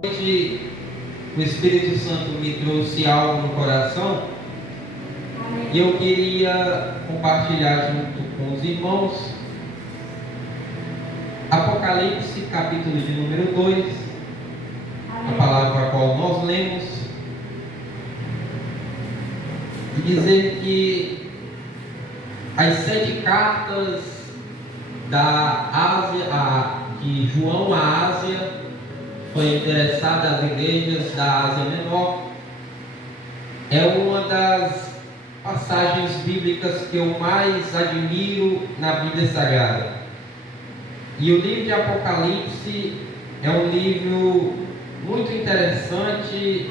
Hoje o Espírito Santo me trouxe algo no coração e eu queria compartilhar junto com os irmãos Apocalipse, capítulo de número 2, a palavra a qual nós lemos, e dizer que as 7 cartas da Ásia, de João à Ásia, foi endereçada às igrejas da Ásia Menor. É uma das passagens bíblicas que eu mais admiro na Bíblia Sagrada. E o livro de Apocalipse é um livro muito interessante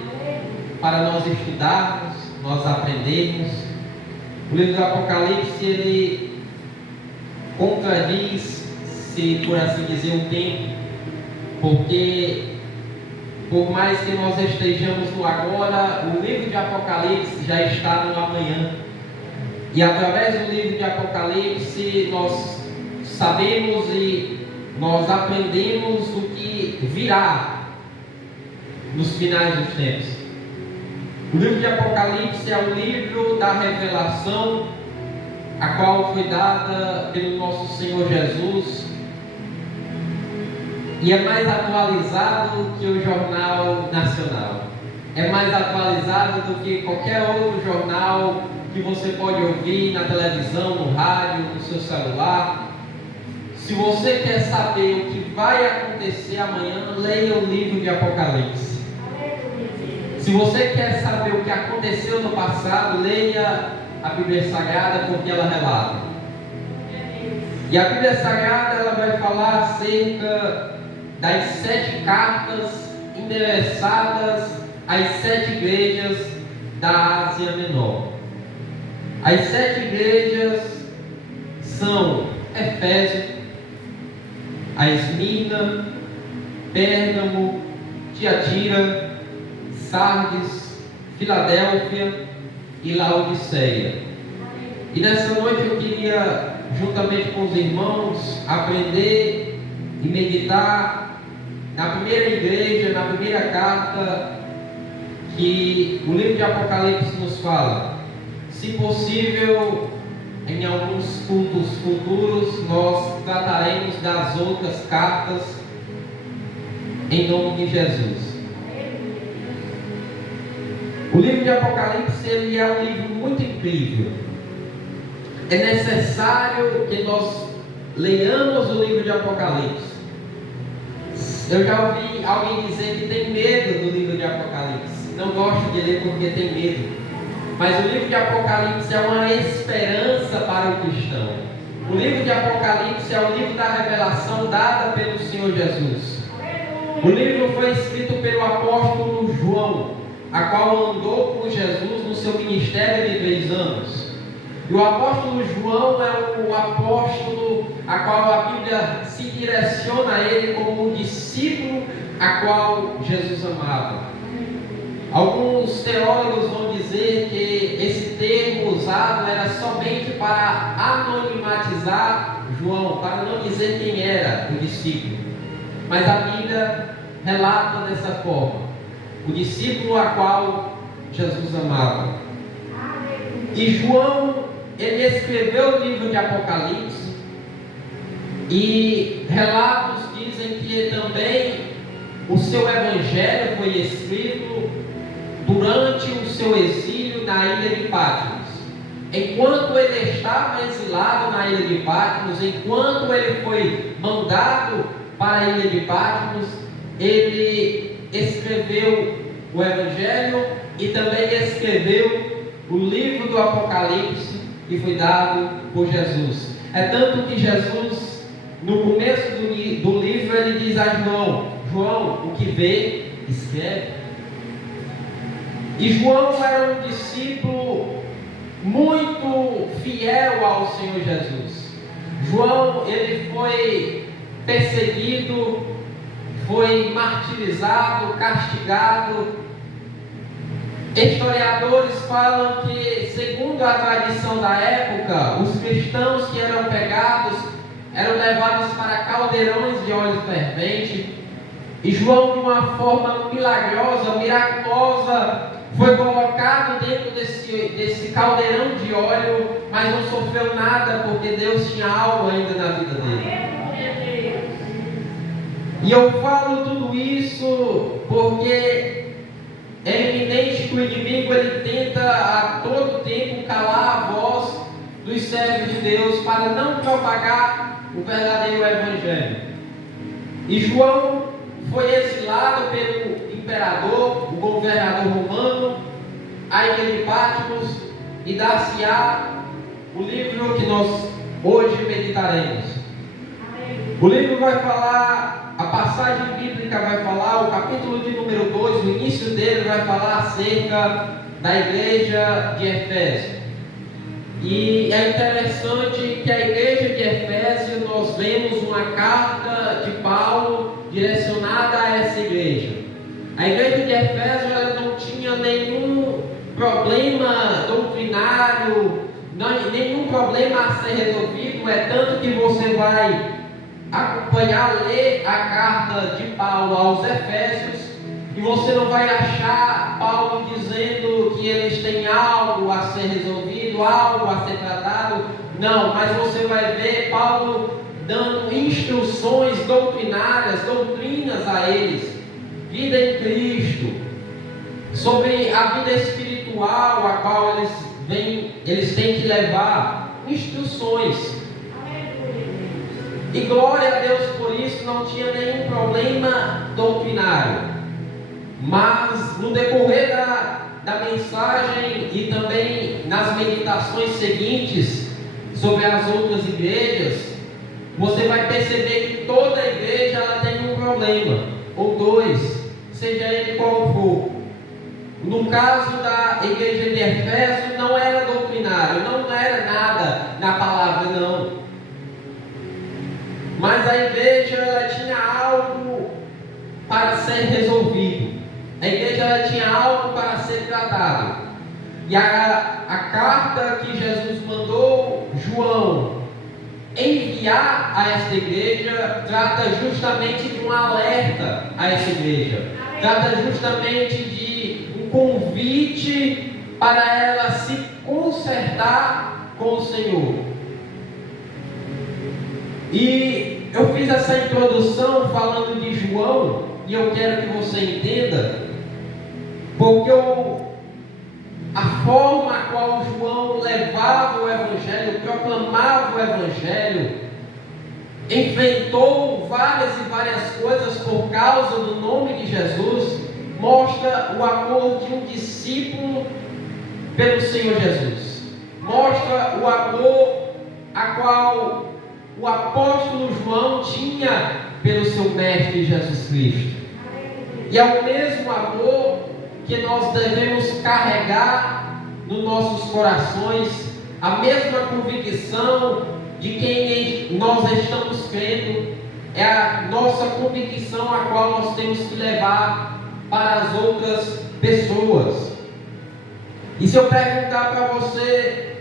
para nós estudarmos, nós aprendermos. O livro do Apocalipse, ele contradiz, se por assim dizer, o tempo, porque por mais que nós estejamos no agora, o livro de Apocalipse já está no amanhã. E através do livro de Apocalipse nós sabemos e nós aprendemos o que virá nos finais dos tempos. O livro de Apocalipse é o livro da revelação, a qual foi dada pelo nosso Senhor Jesus, e é mais atualizado que o Jornal Nacional, é mais atualizado do que qualquer outro jornal que você pode ouvir na televisão, no rádio, no seu celular. Se você quer saber o que vai acontecer amanhã, leia o livro de Apocalipse. Se você quer saber o que aconteceu no passado, leia a Bíblia Sagrada, porque ela relata. E a Bíblia Sagrada, ela vai falar acerca das 7 cartas endereçadas às 7 igrejas da Ásia Menor. As 7 igrejas são Efésio, a Esmirna, Pérgamo, Tiatira, Sardes, Filadélfia e Laodiceia. E nessa noite eu queria, juntamente com os irmãos, aprender e meditar na primeira igreja, na primeira carta que o livro de Apocalipse nos fala. Se possível, em alguns cultos futuros, nós trataremos das outras cartas em nome de Jesus. O livro de Apocalipse, ele é um livro muito incrível. É necessário que nós leiamos o livro de Apocalipse. Eu já ouvi alguém dizer que tem medo do livro de Apocalipse. Não gosto de ler porque tem medo. Mas o livro de Apocalipse é uma esperança para o cristão. O livro de Apocalipse é o livro da revelação dada pelo Senhor Jesus. O livro foi escrito pelo apóstolo João, a qual andou com Jesus no seu ministério de 3 anos. E o apóstolo João é o apóstolo a qual a Bíblia se direciona a ele como um discípulo a qual Jesus amava. Alguns teólogos vão dizer que esse termo usado era somente para anonimatizar João, para não dizer quem era o discípulo. Mas a Bíblia relata dessa forma: o discípulo a qual Jesus amava. E João, ele escreveu o livro de Apocalipse, e relatos dizem que também o seu evangelho foi escrito durante o seu exílio na ilha de Patmos. Enquanto ele estava exilado na ilha de Patmos, enquanto ele foi mandado para a ilha de Patmos, ele escreveu o evangelho e também escreveu o livro do Apocalipse, que foi dado por Jesus. É tanto que Jesus, no começo do livro, ele diz a João: João, o que vê, escreve. E João era um discípulo muito fiel ao Senhor Jesus. João, ele foi perseguido, foi martirizado, castigado. Historiadores falam que, segundo a tradição da época, os cristãos que eram pegados eram levados para caldeirões de óleo fervente, E João, de uma forma milagrosa, miraculosa, foi colocado dentro desse caldeirão de óleo, mas não sofreu nada, porque Deus tinha algo ainda na vida dele. E eu falo tudo isso porque é evidente que o inimigo ele tenta a todo tempo calar a voz dos servos de Deus para não propagar o verdadeiro evangelho. E João foi exilado pelo imperador, o governador romano, a ilha de Patmos, e dar-se-á o livro que nós hoje meditaremos. O livro vai falar, a passagem bíblica vai falar, o capítulo de número 2, o início dele vai falar acerca da igreja de Efésio. E é interessante que a igreja de Efésio, nós vemos uma carta de Paulo direcionada a essa igreja. A igreja de Efésio ela não tinha nenhum problema doutrinário, nenhum problema a ser resolvido. É tanto que você vai acompanhar, ler a carta de Paulo aos Efésios, e você não vai achar Paulo dizendo que eles têm algo a ser resolvido, algo a ser tratado. Não, mas você vai ver Paulo dando instruções doutrinárias, doutrinas a eles, vida em Cristo, sobre a vida espiritual a qual eles têm que levar, instruções. E glória a Deus por isso, não tinha nenhum problema doutrinário. Mas no decorrer da mensagem e também nas meditações seguintes sobre as outras igrejas, você vai perceber que toda igreja ela tem um problema, ou dois, seja ele qual for. No caso da igreja de Efésio, não era doutrinário, não era nada na palavra, não. Mas a igreja ela tinha algo para ser resolvido. A igreja ela tinha algo para ser tratado. E a carta que Jesus mandou João enviar a esta igreja trata justamente de um alerta a essa igreja. Trata justamente de um convite para ela se consertar com o Senhor. E eu fiz essa introdução falando de João, e eu quero que você entenda, porque a forma a qual João levava o Evangelho, proclamava o Evangelho, enfrentou várias e várias coisas por causa do nome de Jesus, mostra o amor de um discípulo pelo Senhor Jesus. Mostra o amor a qual o apóstolo João tinha pelo seu mestre Jesus Cristo. E é o mesmo amor que nós devemos carregar nos nossos corações, a mesma convicção de quem nós estamos crendo, é a nossa convicção a qual nós temos que levar para as outras pessoas. E se eu perguntar para você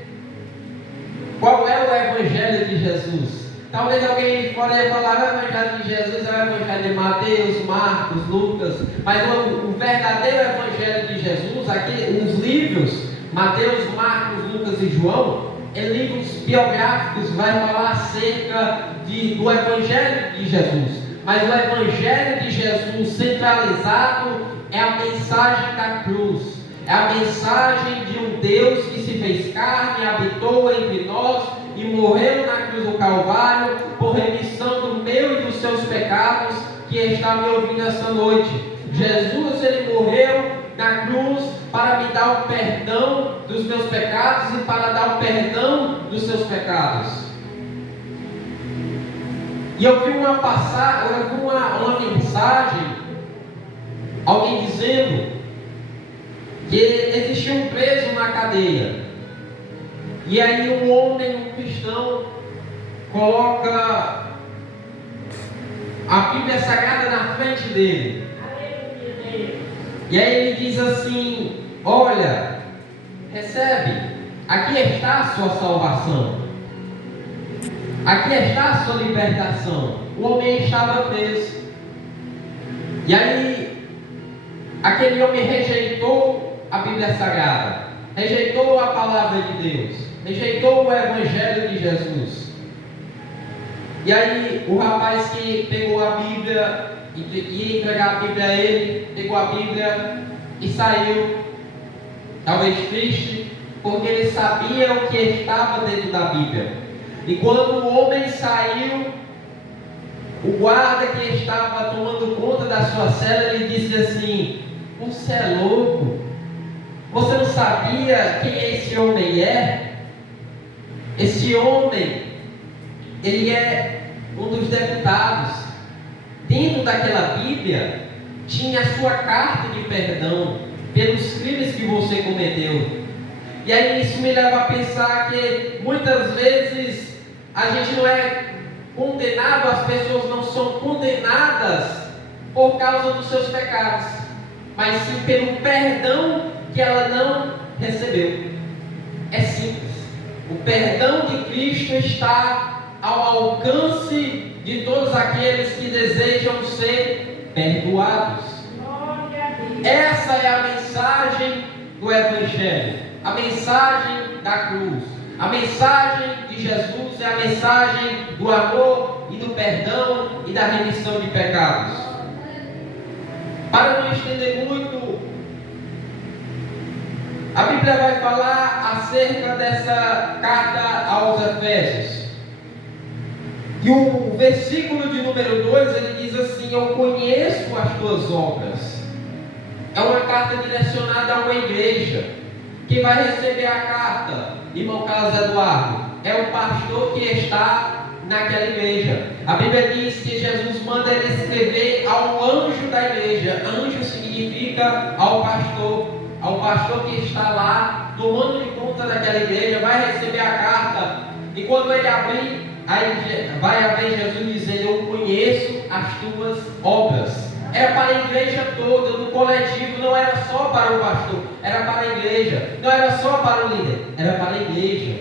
qual é o Evangelho de Jesus, talvez alguém fora ia falar: o Evangelho de Jesus é o Evangelho de Mateus, Marcos, Lucas. Mas o verdadeiro Evangelho de Jesus, aqui, os livros, Mateus, Marcos, Lucas e João, em livros biográficos, vai falar acerca do Evangelho de Jesus. Mas o Evangelho de Jesus centralizado é a mensagem da cruz. É a mensagem de um Deus que se fez carne, habitou entre nós e morreu na cruz do Calvário por remissão do meu e dos seus pecados, que está me ouvindo essa noite. Jesus, ele morreu na cruz para me dar o perdão dos meus pecados e para dar o perdão dos seus pecados. E eu vi uma mensagem, alguém dizendo que existia um preso na cadeia. E aí um homem, um cristão, coloca a Bíblia Sagrada na frente dele. E aí ele diz assim: olha, recebe, aqui está a sua salvação, aqui está a sua libertação. O homem estava preso. E aí, aquele homem rejeitou a Bíblia Sagrada, rejeitou a palavra de Deus, rejeitou o Evangelho de Jesus. E aí, o rapaz que pegou a Bíblia, ia entregar a Bíblia a ele, pegou a Bíblia e saiu, talvez triste, porque ele sabia o que estava dentro da Bíblia. E quando o homem saiu, o guarda que estava tomando conta da sua cela, ele disse assim: você é louco? Você não sabia quem esse homem é? Esse homem, ele é um dos deputados. Dentro daquela Bíblia tinha a sua carta de perdão pelos crimes que você cometeu. E aí isso me leva a pensar que muitas vezes a gente não é condenado, as pessoas não são condenadas por causa dos seus pecados, mas sim pelo perdão que ela não recebeu. É simples. O perdão de Cristo está ao alcance de todos aqueles que desejam ser perdoados. Essa é a mensagem do Evangelho, a mensagem da cruz. A mensagem de Jesus é a mensagem do amor e do perdão e da remissão de pecados. Para não estender muito, a Bíblia vai falar acerca dessa carta aos Efésios. E o versículo de número 2, ele diz assim: eu conheço as tuas obras. É uma carta direcionada a uma igreja. Quem vai receber a carta, irmão Carlos Eduardo, é o pastor que está naquela igreja. A Bíblia diz que Jesus manda ele escrever ao anjo da igreja. Anjo significa ao pastor que está lá tomando de conta daquela igreja, vai receber a carta. E quando ele abrir, aí vai haver Jesus dizendo: eu conheço as tuas obras. Era para a igreja toda, no coletivo, não era só para o pastor, era para a igreja, não era só para o líder, era para a igreja.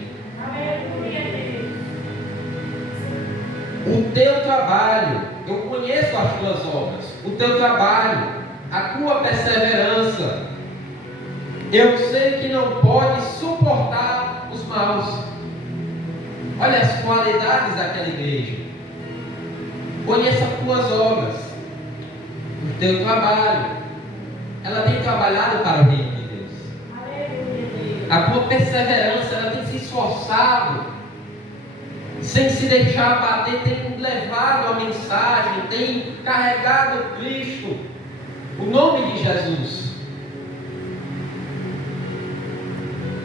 O teu trabalho, eu conheço as tuas obras, o teu trabalho, a tua perseverança. Eu sei que não pode suportar os maus. Olha as qualidades daquela igreja. Conheça as tuas obras, o teu trabalho. Ela tem trabalhado para o reino de Deus. A tua perseverança, ela tem se esforçado, sem se deixar abater, tem levado a mensagem, tem carregado Cristo, o nome de Jesus.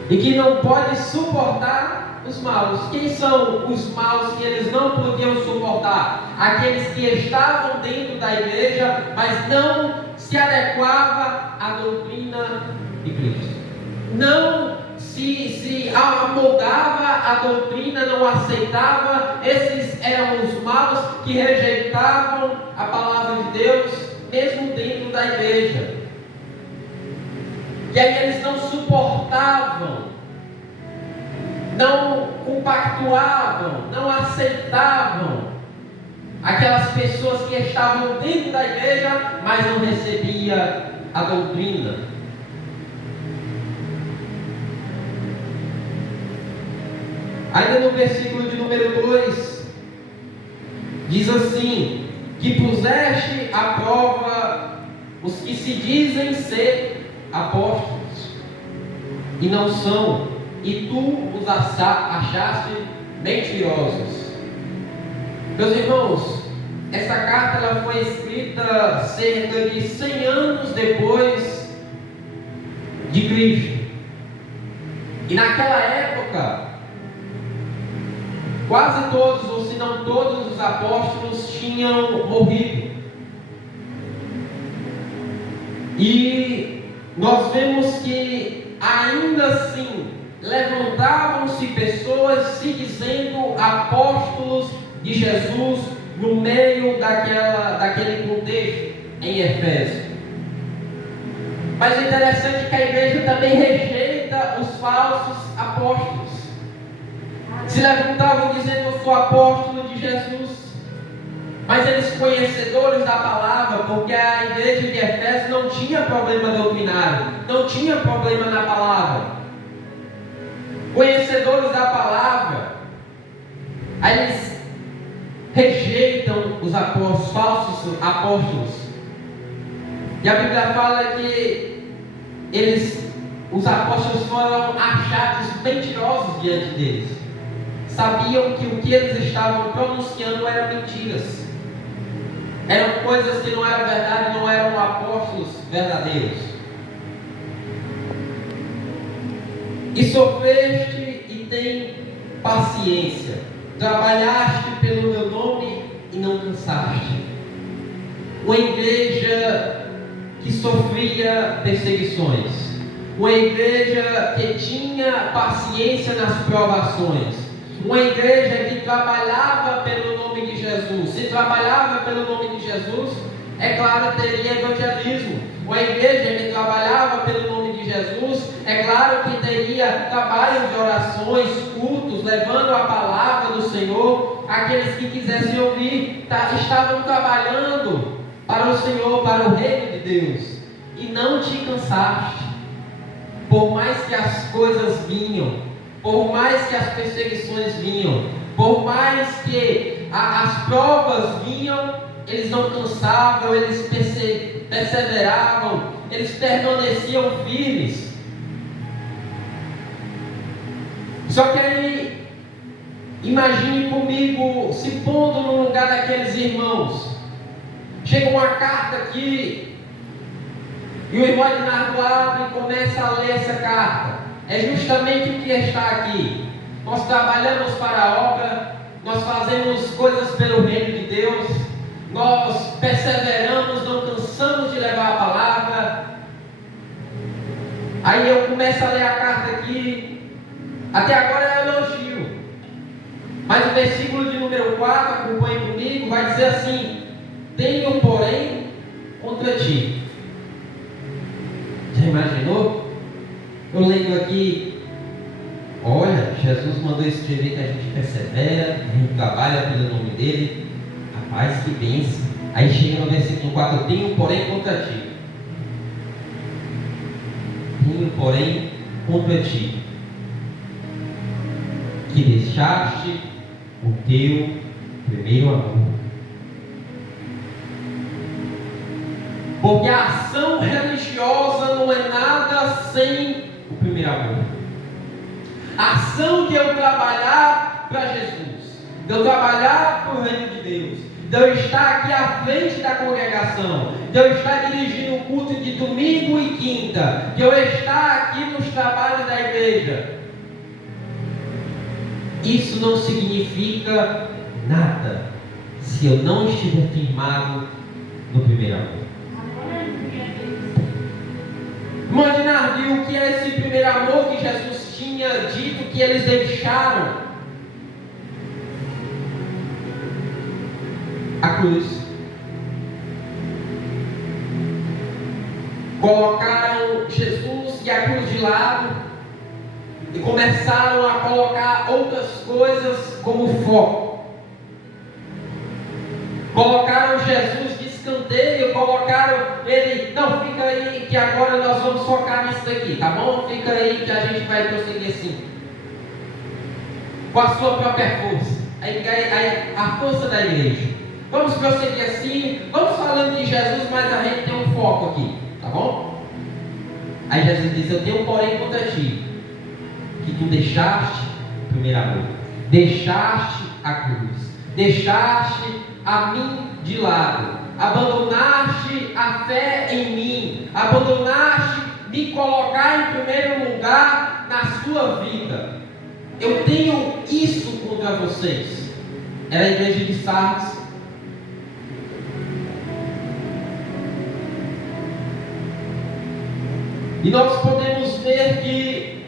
E que não pode suportar os maus. Quem são os maus que eles não podiam suportar? Aqueles que estavam dentro da igreja, mas não se adequava à doutrina de Cristo. Não se amoldava à doutrina, não aceitava. Esses eram os maus que rejeitavam a palavra de Deus, mesmo dentro da igreja. E aí eles não suportavam, não compactuavam, não aceitavam aquelas pessoas que estavam dentro da igreja, mas não recebiam a doutrina. Ainda no versículo de número 2, diz assim: que puseste à prova os que se dizem ser apóstolos e não são, e tu os achaste mentirosos. Meus irmãos, essa carta ela foi escrita cerca de 100 anos depois de Cristo. E naquela época, quase todos, ou se não todos, os apóstolos tinham morrido. E nós vemos que ainda assim levantavam-se pessoas se dizendo apóstolos de Jesus no meio daquele contexto em Efésio. Mas o interessante é que a igreja também rejeita os falsos apóstolos. Se levantavam dizendo: eu sou apóstolo de Jesus, mas eles conhecedores da palavra, porque a igreja de Efésios não tinha problema doutrinário, não tinha problema na palavra. Conhecedores da palavra, aí eles rejeitam os apóstolos, falsos apóstolos. E a Bíblia fala que os apóstolos foram achados mentirosos diante deles. Sabiam que o que eles estavam pronunciando eram mentiras. Eram coisas que não eram verdade, não eram apóstolos verdadeiros. E sofreste e tem paciência. Trabalhaste pelo meu nome e não cansaste. Uma igreja que sofria perseguições. Uma igreja que tinha paciência nas provações. Uma igreja que trabalhava pelo nome de Jesus. Se trabalhava pelo nome de Jesus, é claro, teria evangelismo. Uma igreja que trabalhava pelo nome de Jesus, é claro que teria trabalho de orações, cultos, levando a palavra do Senhor àqueles que quisessem ouvir. Estavam trabalhando para o Senhor, para o reino de Deus. E não te cansaste. Por mais que as coisas vinham, por mais que as perseguições vinham, por mais que as provas vinham, eles não cansavam, eles perseveravam, eles permaneciam firmes. Só que aí, imagine comigo se pondo no lugar daqueles irmãos. Chega uma carta aqui, e o irmão Ednardo abre e começa a ler essa carta. É justamente o que está aqui. Nós trabalhamos para a obra, nós fazemos coisas pelo reino de Deus, nós perseveramos, não cansamos de levar a palavra. Aí eu começo a ler a carta aqui, até agora é elogio, mas o versículo de número 4, acompanhe comigo, vai dizer assim: tenho porém contra ti. Já imaginou? Eu lendo aqui, olha, Jesus mandou escrever que a gente persevera, a gente trabalha pelo nome dele. Rapaz, que bênção. Aí chega no versículo 4, tenho porém contra ti. Tenho porém contra ti, que deixaste o teu primeiro amor. Porque a ação religiosa não é nada sem o primeiro amor. A ação de eu trabalhar para Jesus, de eu trabalhar para o reino de Deus, de eu estar aqui à frente da congregação, de eu estar dirigindo o culto de domingo e quinta, de eu estar aqui nos trabalhos da igreja, isso não significa nada se eu não estiver firmado no primeiro amor. Imaginar o que é esse primeiro amor que Jesus tinha dito que eles deixaram? A cruz. Colocaram Jesus e a cruz de lado e começaram a colocar outras coisas como foco. Colocaram Jesus de escanteio, colocaram ele, não, fica aí que agora nós vamos focar nisso daqui, tá bom? Fica aí que a gente vai prosseguir assim, com a sua própria força, a força da igreja. Vamos prosseguir assim, vamos falando de Jesus, mas a gente tem um foco aqui, tá bom? Aí Jesus diz: eu tenho porém contra ti, que tu deixaste o primeiro amor, deixaste a cruz, deixaste a mim de lado, abandonaste a fé em mim, abandonaste me colocar em primeiro lugar na sua vida. Eu tenho isso contra vocês. Era a igreja de Sardes. E nós podemos ver que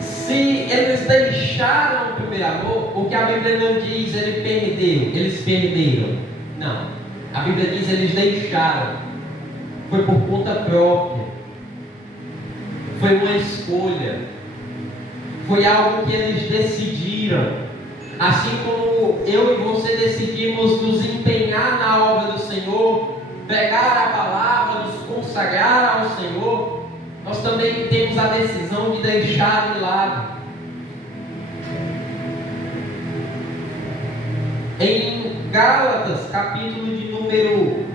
se eles deixaram o primeiro amor, o que a Bíblia não diz, eles perderam. Não. A Bíblia diz, eles deixaram. Foi por conta própria. Foi uma escolha. Foi algo que eles decidiram. Assim como eu e você decidimos nos empenhar na obra do Senhor, pegar a palavra, nos consagrar ao Senhor, nós também temos a decisão de deixar de lado. Em Gálatas, capítulo de número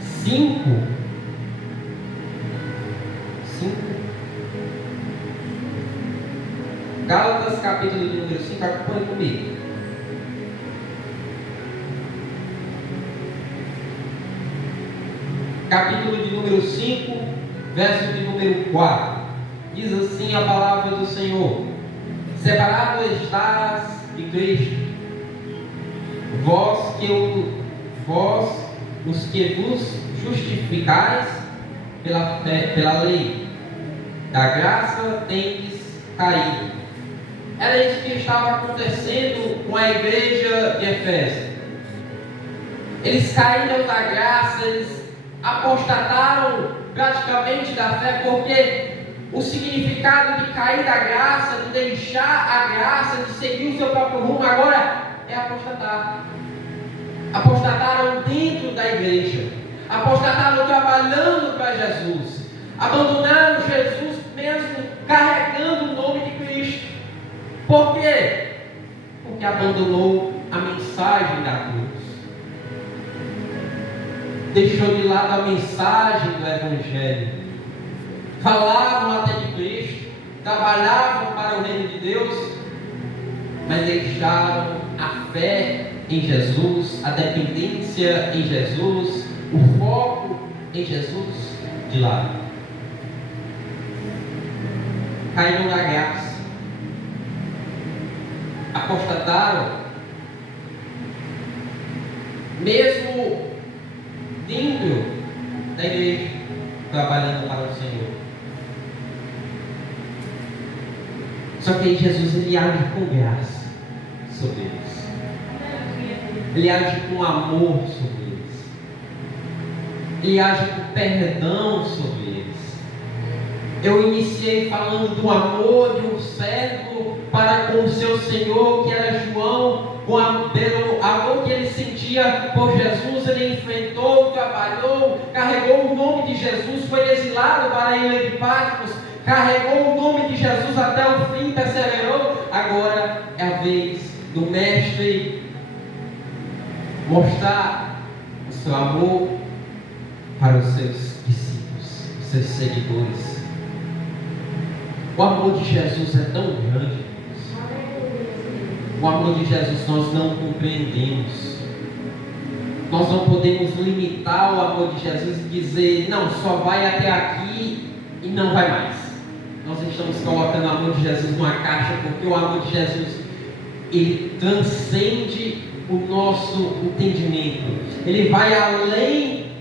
5, Gálatas, capítulo de número 5, acompanhe comigo. Capítulo de número 5, verso de número 4. Diz assim a palavra do Senhor: separado estás de Cristo, vós os que vos justificais pela fé, pela lei, da graça tendes caído. Era isso que estava acontecendo com a igreja de Efésio. Eles caíram da graça, eles apostataram praticamente da fé, porque o significado de cair da graça, de deixar a graça, de seguir o seu próprio rumo, agora é apostatar. Apostataram dentro da igreja, apostataram trabalhando para Jesus, abandonaram Jesus mesmo carregando o nome de Cristo. Por quê? Porque abandonou a mensagem da cruz, deixou de lado a mensagem do Evangelho. Falavam até de Cristo, trabalhavam para o reino de Deus, mas deixaram a fé em Jesus, a dependência em Jesus, o foco em Jesus de lado. Caíram na graça, apostataram, mesmo dentro da igreja, trabalhando para o Senhor. Só que aí Jesus, ele age com graça sobre eles. Ele age com amor sobre eles. Ele age com perdão sobre eles. Eu iniciei falando do amor de um servo para com o seu Senhor, que era João, pelo amor que ele sentia por Jesus. Ele enfrentou, trabalhou, carregou o nome de Jesus, foi exilado para a ilha de Patmos, carregou o nome de Jesus até o fim, perseverou. Agora é a vez do mestre mostrar o seu amor para os seus discípulos, os seus seguidores. O amor de Jesus é tão grande. O amor de Jesus nós não compreendemos. Nós não podemos limitar o amor de Jesus e dizer, não, só vai até aqui e não vai mais. Nós estamos colocando o amor de Jesus numa caixa, porque o amor de Jesus, ele transcende o nosso entendimento. Ele vai além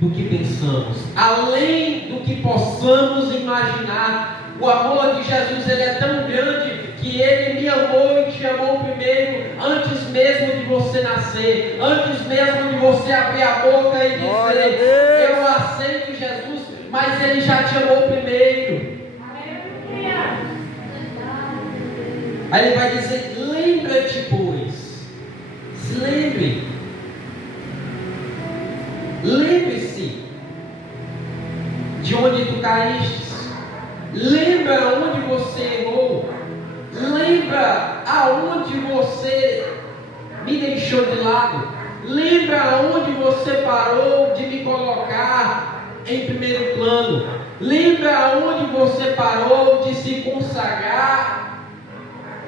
do que pensamos, além do que possamos imaginar. O amor de Jesus, ele é tão grande que ele me amou e te amou primeiro, antes mesmo de você nascer, antes mesmo de você abrir a boca e dizer, eu aceito Jesus, mas ele já te amou primeiro. Aí ele vai dizer, lembra-te, pois, se lembre-se de onde tu caíste, lembra onde você errou, lembra aonde você me deixou de lado, lembra aonde você parou de me colocar em primeiro plano, lembra aonde você parou de se consagrar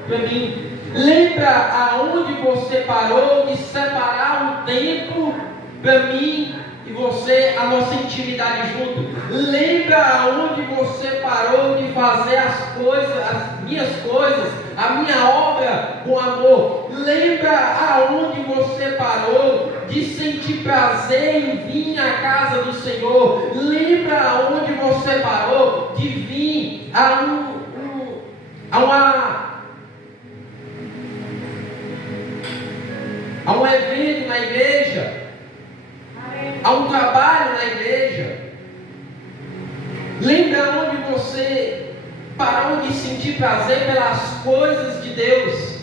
para mim, lembra aonde você parou de separar um tempo para mim e você, a nossa intimidade junto. Lembra aonde você parou de fazer as coisas, as minhas coisas, a minha obra com amor. Lembra aonde você parou de sentir prazer em vir à casa do Senhor. Lembra aonde você parou de vir a um evento na igreja, a um trabalho na igreja. Lembra onde você parou de sentir prazer pelas coisas de Deus.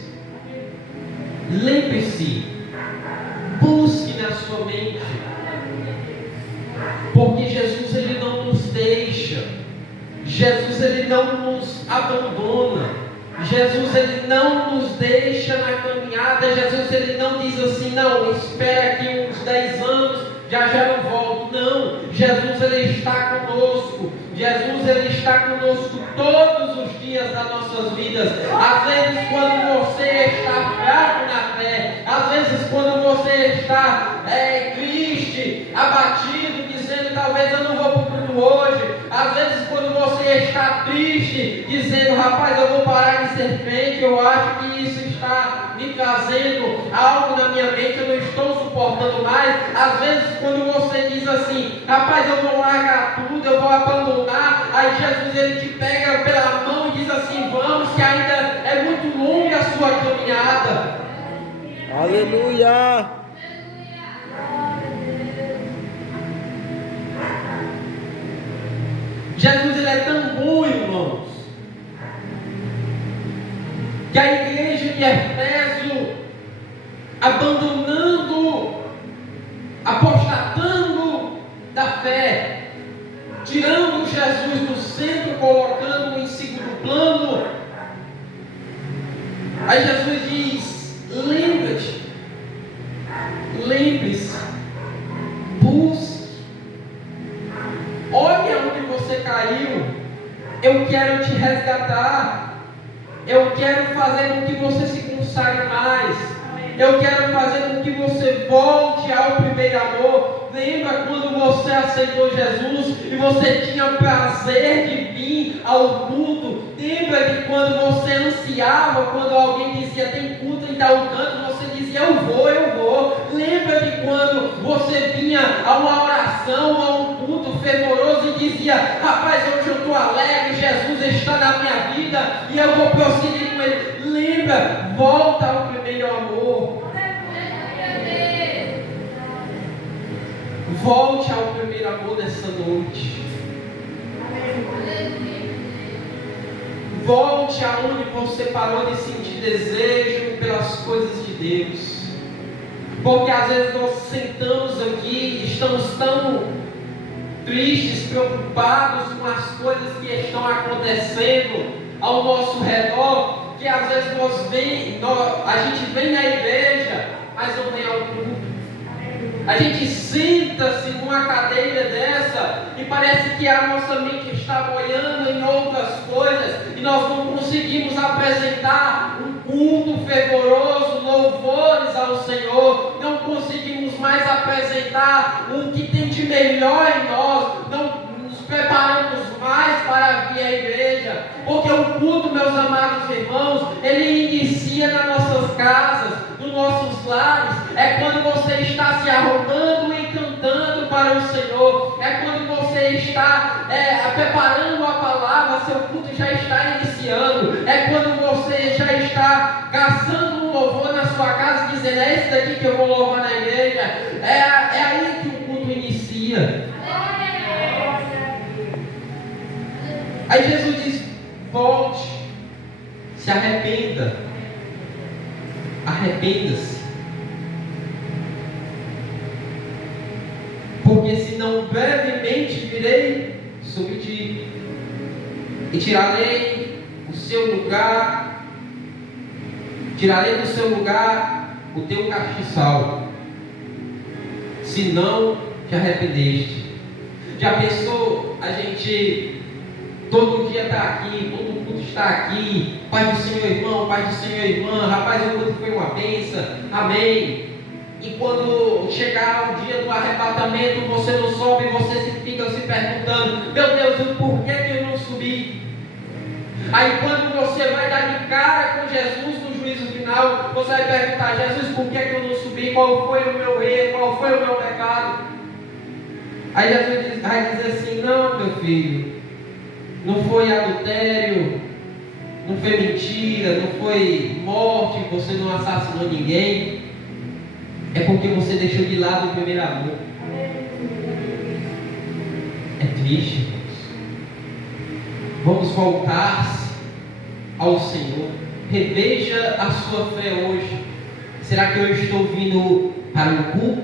lembre-se, busque na sua mente, porque Jesus ele não nos deixa, Jesus ele não nos abandona, Jesus ele não nos deixa na caminhada, Jesus ele não diz assim, não, espera aqui uns 10 anos, já eu volto. Não, Jesus ele está conosco, Jesus ele está conosco todos os dias das nossas vidas. Às vezes quando você está fraco na fé, às vezes quando você está triste, abatido, dizendo talvez eu não vou para o culto hoje, às vezes quando você está triste, dizendo rapaz eu vou parar de ser crente, eu acho que isso está me trazendo algo na minha mente, eu não estou suportando mais. Às vezes quando você diz assim, rapaz eu vou largar tudo, eu vou abandonar, aí Jesus ele te pega pela mão e diz assim, vamos, que ainda é muito longa a sua caminhada. Aleluia! Jesus ele é tão bom, irmãos, que a igreja de Éfeso, abandonando, apostatando da fé, tirando Jesus do centro, colocando-o em segundo plano, aí Jesus diz, lembre-se, busque, olha onde você caiu, eu quero te resgatar, eu quero fazer com que você se consagre mais, eu quero fazer com que você volte ao primeiro amor. Lembra quando você aceitou Jesus e você tinha prazer de vir ao culto? Lembra que quando você ansiava, quando alguém dizia tem culto em tal canto, você dizia eu vou. Lembra que quando você vinha a uma oração, a um culto fervoroso e dizia, rapaz, hoje eu estou alegre, Jesus está na minha vida e eu vou prosseguir com Ele. Lembra, volta ao primeiro amor. Volte ao primeiro amor nessa noite. Volte aonde você parou de sentir desejo pelas coisas de Deus. Porque às vezes nós sentamos aqui, estamos tão tristes, preocupados com as coisas que estão acontecendo ao nosso redor, que às vezes a gente vem na igreja, mas não vem ao culto. A gente senta-se numa cadeira dessa e parece que a nossa mente está boiando em outras coisas e nós não conseguimos apresentar um culto fervoroso, louvores ao Senhor, não conseguimos mais apresentar o que tem de melhor em nós, não nos preparamos mais para vir à igreja, porque o culto, meus amados irmãos, ele inicia nas nossas casas, nos nossos lares. É quando você está se arrumando e cantando para o Senhor, é quando você está preparando a palavra, seu culto já está iniciando, é quando você já está caçando um louvor na sua casa, dizendo, é esse daqui que eu vou louvar na igreja, é aí que o culto inicia. Aí Jesus diz, volte, se arrependa, arrependa-se, porque senão brevemente virei sobre ti, e tirarei do seu lugar o teu castiçal, se não te arrependeste. Já pensou a gente todo dia está aqui, todo culto está aqui, Pai do Senhor irmão, Pai do Senhor irmã, rapaz, o culto foi uma bênção, amém. E quando chegar o dia do arrebatamento, você não sobe, você fica se perguntando, meu Deus, por que eu não subi? Aí quando você vai dar de cara com Jesus no juízo final, você vai perguntar, Jesus, por que eu não subi? Qual foi o meu erro? Qual foi o meu pecado? Aí Jesus vai dizer assim, não, meu filho, não foi adultério, não foi mentira, não foi morte, você não assassinou ninguém. É porque você deixou de lado o primeiro amor. É triste, irmãos. Vamos voltar ao Senhor. Reveja a sua fé hoje. Será que eu estou vindo para o culto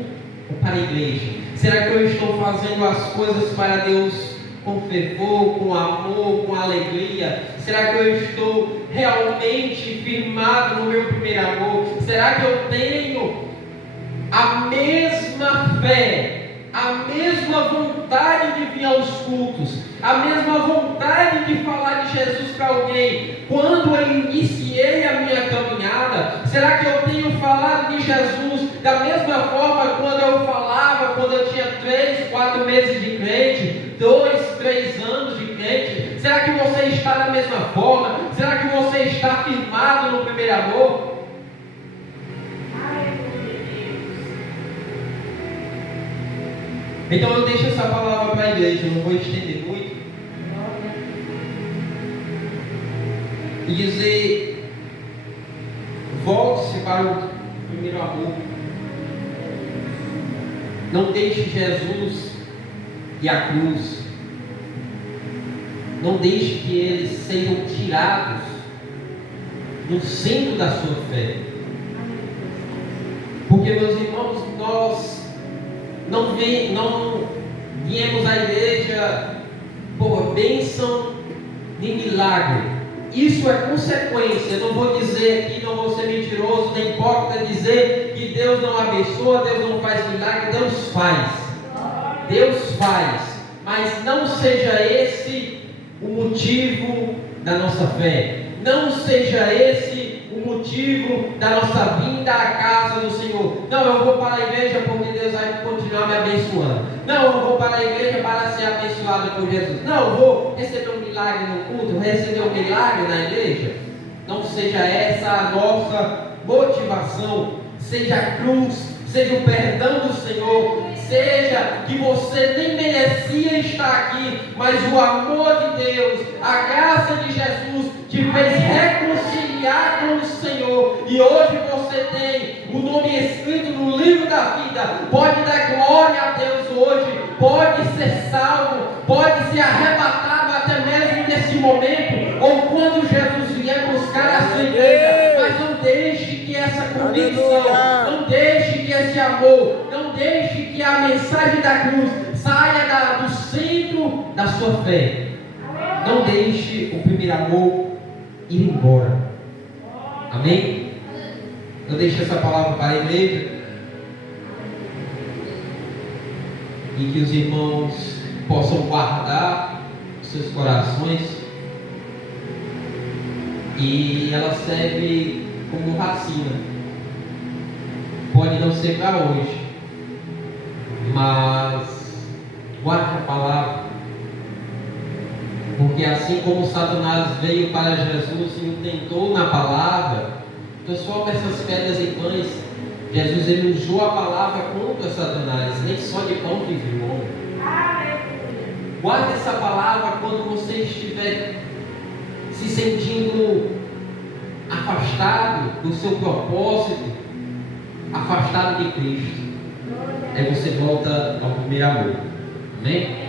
ou para a igreja? Será que eu estou fazendo as coisas para Deus com fervor, com amor, com alegria? Será que eu estou realmente firmado no meu primeiro amor? Será que eu tenho a mesma fé, a mesma vontade de vir aos cultos, a mesma vontade de falar de Jesus para alguém quando eu iniciei a minha caminhada? Será que eu tenho falado de Jesus da mesma forma quando eu falava, quando eu tinha 3, 4 meses de crente, 2, 3 anos de crente? Será que você está da mesma forma? Será que você está firmado no primeiro amor? Então eu deixo essa palavra para a igreja, eu não vou estender muito. E dizer, volte-se para o primeiro amor. Não deixe Jesus e a cruz. Não deixe que eles sejam tirados do centro da sua fé. Porque, meus irmãos, nós não viemos à igreja por bênção de milagre. Isso é consequência. Eu não vou dizer aqui, não vou ser mentiroso, nem hipócrita, dizer que Deus não abençoa, Deus não faz milagre. Deus faz. Deus faz. Mas não seja esse o motivo da nossa fé. Não seja esse o motivo da nossa vinda à casa do Senhor. Não, eu vou para a igreja porque Deus vai continuar me abençoando. Não, eu vou para a igreja para ser abençoado por Jesus. Não, eu vou receber um milagre no culto, receber um milagre na igreja. Não seja essa a nossa motivação. Seja a cruz, seja o perdão do Senhor, seja que você nem merecia estar aqui, mas o amor de Deus, a graça de Jesus te fez reconciliar com o Senhor, e hoje você tem o nome escrito no livro da vida. Pode dar glória a Deus hoje, pode ser salvo, pode ser arrebatado até mesmo nesse momento, ou quando Jesus vier buscar a sua igreja. Mas não deixe que essa convicção, não deixe que esse amor, não deixe que a mensagem da cruz saia do centro da sua fé. Não deixe o primeiro amor ir embora. Amém? Eu deixo essa palavra para a igreja, e que os irmãos possam guardar os seus corações, e ela serve como vacina. Pode não ser para hoje, mas guarde a palavra, porque assim como Satanás veio para Jesus e o tentou na palavra, transforma essas pedras em pães. Jesus, ele usou a palavra contra Satanás, nem só de pão vive o homem. Guarde essa palavra quando você estiver se sentindo afastado do seu propósito, afastado de Cristo. Aí você volta ao primeiro amor. Amém?